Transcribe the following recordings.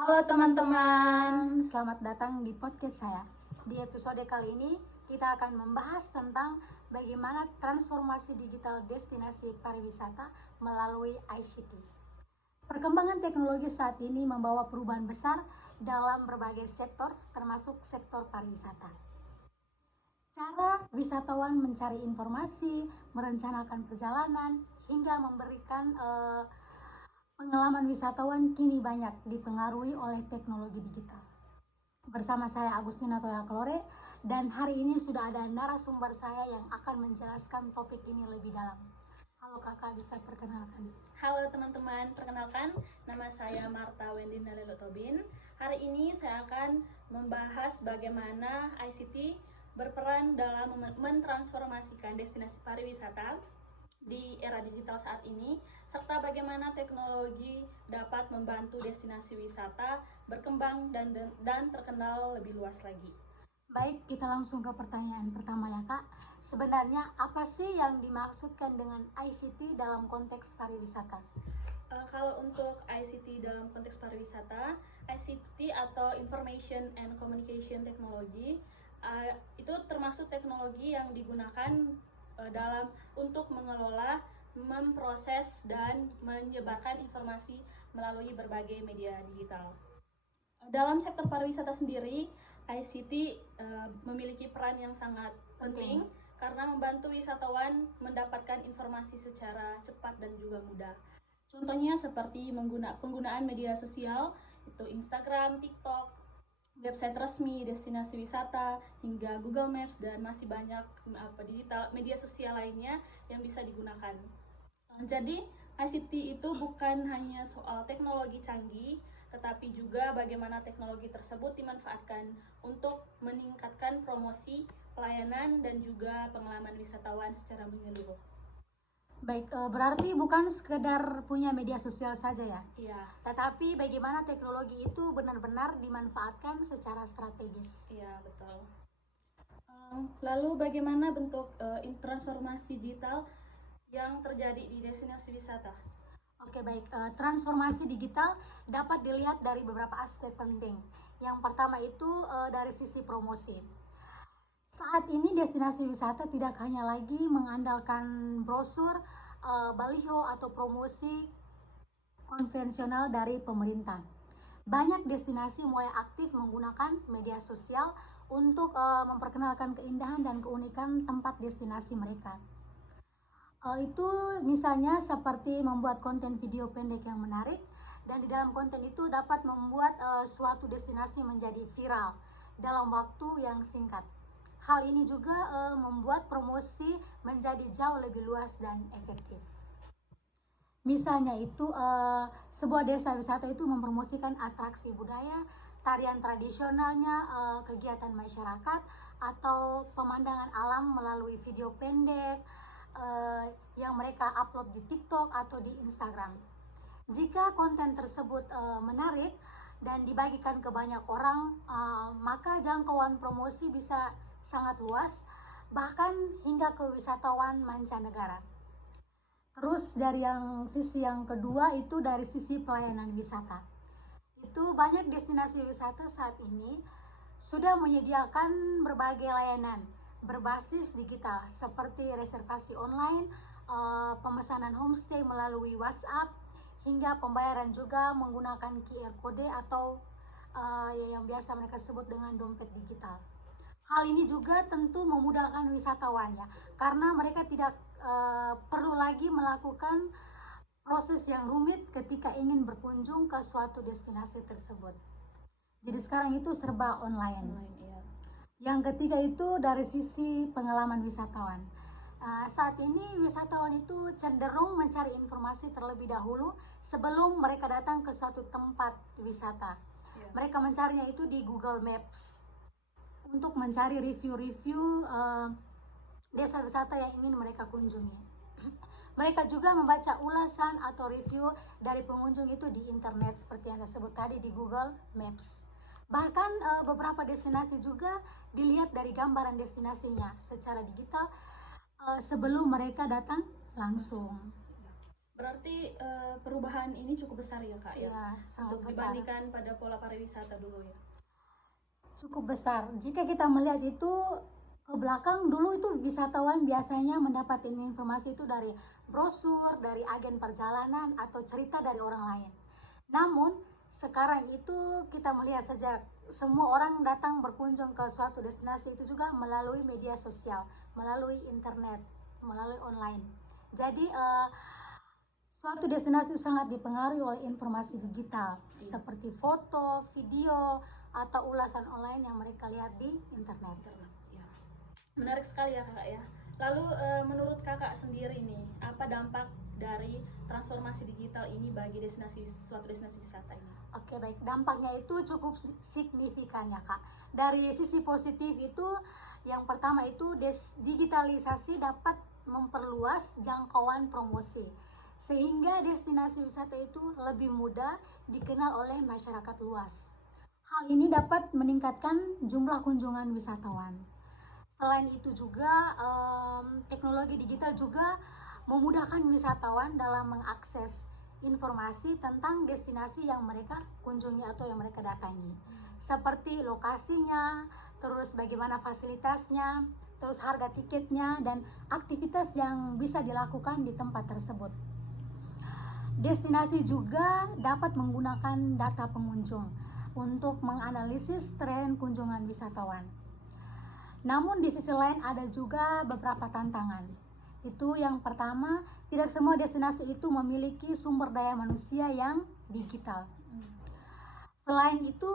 Halo teman-teman, selamat datang di podcast saya. Di episode kali ini kita akan membahas tentang bagaimana transformasi digital destinasi pariwisata melalui ICT. Perkembangan teknologi saat ini membawa perubahan besar dalam berbagai sektor, termasuk sektor pariwisata. Cara wisatawan mencari informasi, merencanakan perjalanan, hingga memberikan pengalaman wisatawan kini banyak dipengaruhi oleh teknologi digital. Bersama saya Agustina Toya Klore, dan hari ini sudah ada narasumber saya yang akan menjelaskan topik ini lebih dalam. Halo kakak, bisa perkenalkan? Halo teman-teman, perkenalkan nama saya Marta Wendy Nalelo Tobin. Hari ini saya akan membahas bagaimana ICT berperan dalam mentransformasikan destinasi pariwisata di era digital saat ini, serta bagaimana teknologi dapat membantu destinasi wisata berkembang dan terkenal lebih luas lagi. Baik, kita langsung ke pertanyaan pertama ya kak. Sebenarnya apa sih yang dimaksudkan dengan ICT dalam konteks pariwisata? Kalau untuk ICT dalam konteks pariwisata, ICT atau Information and Communication Technology itu termasuk teknologi yang digunakan untuk mengelola, memproses, dan menyebarkan informasi melalui berbagai media digital. Dalam sektor pariwisata sendiri, ICT memiliki peran yang sangat penting karena membantu wisatawan mendapatkan informasi secara cepat dan juga mudah. Contohnya seperti penggunaan media sosial, itu Instagram, TikTok, website resmi, destinasi wisata, hingga Google Maps, dan masih banyak media sosial lainnya yang bisa digunakan. Jadi ICT itu bukan hanya soal teknologi canggih, tetapi juga bagaimana teknologi tersebut dimanfaatkan untuk meningkatkan promosi, pelayanan, dan juga pengalaman wisatawan secara menyeluruh. Baik, berarti bukan sekedar punya media sosial saja ya? Iya. Tetapi bagaimana teknologi itu benar-benar dimanfaatkan secara strategis? Iya, betul. Lalu bagaimana bentuk transformasi digital yang terjadi di destinasi wisata? Oke baik, transformasi digital dapat dilihat dari beberapa aspek penting. Yang pertama itu dari sisi promosi. Saat ini destinasi wisata tidak hanya lagi mengandalkan brosur, baliho atau promosi konvensional dari pemerintah. Banyak destinasi mulai aktif menggunakan media sosial untuk memperkenalkan keindahan dan keunikan tempat destinasi mereka. Itu misalnya seperti membuat konten video pendek yang menarik, dan di dalam konten itu dapat membuat suatu destinasi menjadi viral dalam waktu yang singkat. Hal ini juga membuat promosi menjadi jauh lebih luas dan efektif. Misalnya itu sebuah desa wisata itu mempromosikan atraksi budaya, tarian tradisionalnya, kegiatan masyarakat, atau pemandangan alam melalui video pendek yang mereka upload di TikTok atau di Instagram. Jika konten tersebut menarik dan dibagikan ke banyak orang, maka jangkauan promosi bisa sangat luas, bahkan hingga ke wisatawan mancanegara. Terus dari sisi yang kedua itu dari sisi pelayanan wisata. Itu banyak destinasi wisata saat ini sudah menyediakan berbagai layanan berbasis digital seperti reservasi online, pemesanan homestay melalui WhatsApp, hingga pembayaran juga menggunakan QR kode atau yang biasa mereka sebut dengan dompet digital. Hal ini juga tentu memudahkan wisatawan ya, karena mereka tidak perlu lagi melakukan proses yang rumit ketika ingin berkunjung ke suatu destinasi tersebut. Jadi sekarang itu serba online. Iya. Yang ketiga itu dari sisi pengalaman wisatawan. Saat ini wisatawan itu cenderung mencari informasi terlebih dahulu sebelum mereka datang ke suatu tempat wisata. Mereka mencarinya itu di Google Maps untuk mencari review-review desa wisata yang ingin mereka kunjungi. Mereka juga membaca ulasan atau review dari pengunjung itu di internet seperti yang saya sebut tadi di Google Maps. Bahkan beberapa destinasi juga dilihat dari gambaran destinasinya secara digital sebelum mereka datang langsung. Berarti perubahan ini cukup besar ya Kak ya, Ya, sangat untuk besar. dibandingkan pada pola pariwisata dulu ya. Cukup besar. Jika kita melihat itu ke belakang, dulu itu wisatawan biasanya mendapat informasi itu dari brosur, dari agen perjalanan, atau cerita dari orang lain. Namun, sekarang itu kita melihat sejak semua orang datang berkunjung ke suatu destinasi itu juga melalui media sosial, melalui internet, melalui online. Jadi, suatu destinasi sangat dipengaruhi oleh informasi digital, seperti foto, video, atau ulasan online yang mereka lihat di internet. Ya. Menarik sekali ya Kakak ya. Lalu menurut Kakak sendiri nih, apa dampak dari transformasi digital ini bagi suatu destinasi wisata ini? Oke, baik. Dampaknya itu cukup signifikan ya, Kak. Dari sisi positif itu, yang pertama itu digitalisasi dapat memperluas jangkauan promosi, sehingga destinasi wisata itu lebih mudah dikenal oleh masyarakat luas. Hal ini dapat meningkatkan jumlah kunjungan wisatawan. Selain itu juga, teknologi digital juga memudahkan wisatawan dalam mengakses informasi tentang destinasi yang mereka kunjungi atau yang mereka datangi, seperti lokasinya, terus bagaimana fasilitasnya, terus harga tiketnya, dan aktivitas yang bisa dilakukan di tempat tersebut. Destinasi juga dapat menggunakan data pengunjung untuk menganalisis tren kunjungan wisatawan. Namun di sisi lain ada juga beberapa tantangan. Itu yang pertama, tidak semua destinasi itu memiliki sumber daya manusia yang digital. Selain itu,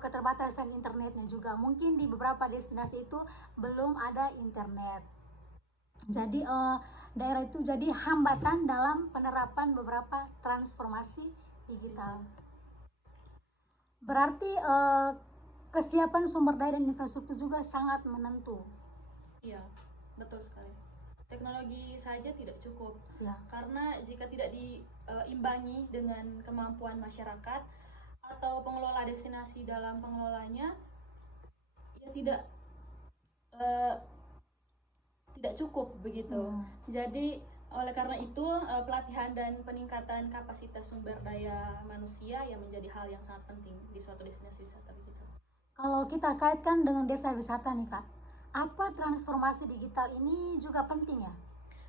keterbatasan internetnya juga. Mungkin di beberapa destinasi itu belum ada internet. Jadi daerah itu jadi hambatan dalam penerapan beberapa transformasi digital. Berarti kesiapan sumber daya dan infrastruktur juga sangat menentu. Iya, betul sekali. Teknologi saja tidak cukup, Ya. karena jika tidak diimbangi dengan kemampuan masyarakat atau pengelola destinasi dalam pengelolanya, ya tidak cukup begitu. Jadi oleh karena itu pelatihan dan peningkatan kapasitas sumber daya manusia yang menjadi hal yang sangat penting di suatu destinasi wisata begitu. Kalau kita kaitkan dengan desa wisata nih Kak, apa transformasi digital ini juga penting ya?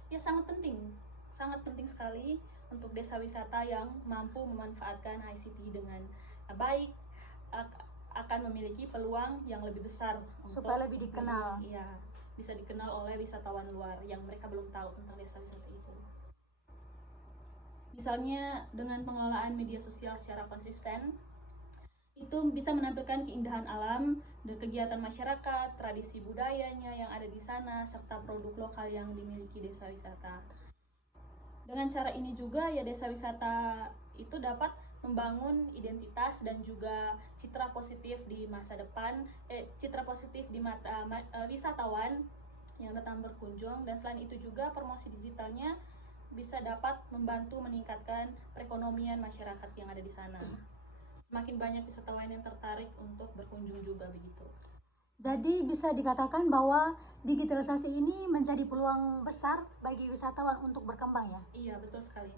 Ya sangat penting sekali untuk desa wisata yang mampu memanfaatkan ICT dengan baik akan memiliki peluang yang lebih besar supaya lebih dikenal. Iya, bisa dikenal oleh wisatawan luar yang mereka belum tahu tentang desa wisata itu. Misalnya dengan pengelolaan media sosial secara konsisten, itu bisa menampilkan keindahan alam dan kegiatan masyarakat, tradisi budayanya yang ada di sana, serta produk lokal yang dimiliki desa wisata. Dengan cara ini juga ya desa wisata itu dapat membangun identitas dan juga citra positif di masa depan, citra positif di mata wisatawan yang datang berkunjung, dan selain itu juga promosi digitalnya bisa dapat membantu meningkatkan perekonomian masyarakat yang ada di sana. Semakin banyak wisatawan yang tertarik untuk berkunjung juga begitu. Jadi bisa dikatakan bahwa digitalisasi ini menjadi peluang besar bagi wisatawan untuk berkembang ya? Iya, betul sekali.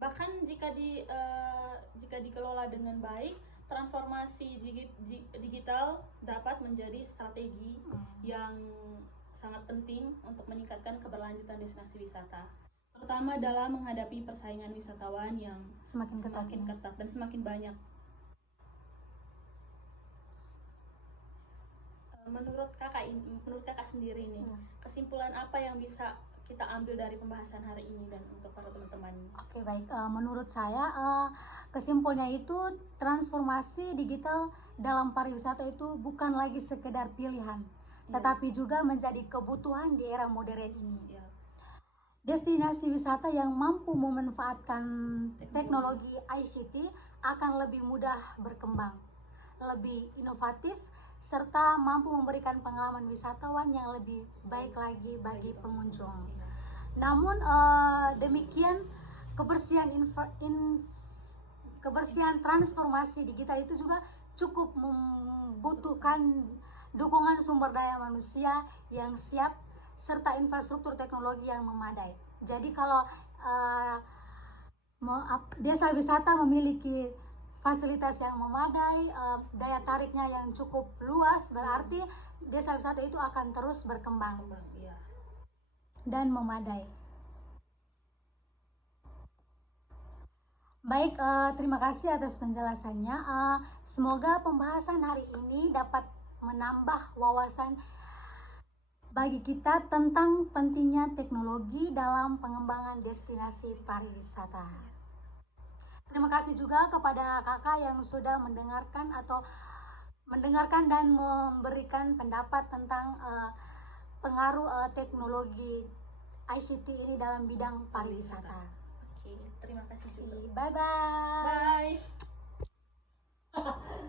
Bahkan jika dikelola dengan baik, transformasi digital dapat menjadi strategi yang sangat penting untuk meningkatkan keberlanjutan destinasi wisata, terutama dalam menghadapi persaingan wisatawan yang Semakin ketat dan semakin banyak. Menurut kakak sendiri nih, kesimpulan apa yang bisa kita ambil dari pembahasan hari ini dan untuk para teman-teman? Oke, baik. Menurut saya kesimpulannya itu transformasi digital dalam pariwisata itu bukan lagi sekedar pilihan, tetapi juga menjadi kebutuhan di era modern ini. Destinasi wisata yang mampu memanfaatkan teknologi ICT akan lebih mudah berkembang, lebih inovatif, serta mampu memberikan pengalaman wisatawan yang lebih baik lagi bagi pengunjung. Namun demikian, kebersihan transformasi digital itu juga cukup membutuhkan dukungan sumber daya manusia yang siap serta infrastruktur teknologi yang memadai. Jadi kalau desa wisata memiliki fasilitas yang memadai, daya tariknya yang cukup luas, berarti desa wisata itu akan terus berkembang Iya. dan memadai. Baik, terima kasih atas penjelasannya. Semoga pembahasan hari ini dapat menambah wawasan bagi kita tentang pentingnya teknologi dalam pengembangan destinasi pariwisata. Terima kasih juga kepada kakak yang sudah mendengarkan dan memberikan pendapat tentang pengaruh teknologi ICT ini dalam bidang pariwisata. Oke, terima kasih juga. Bye bye. Bye.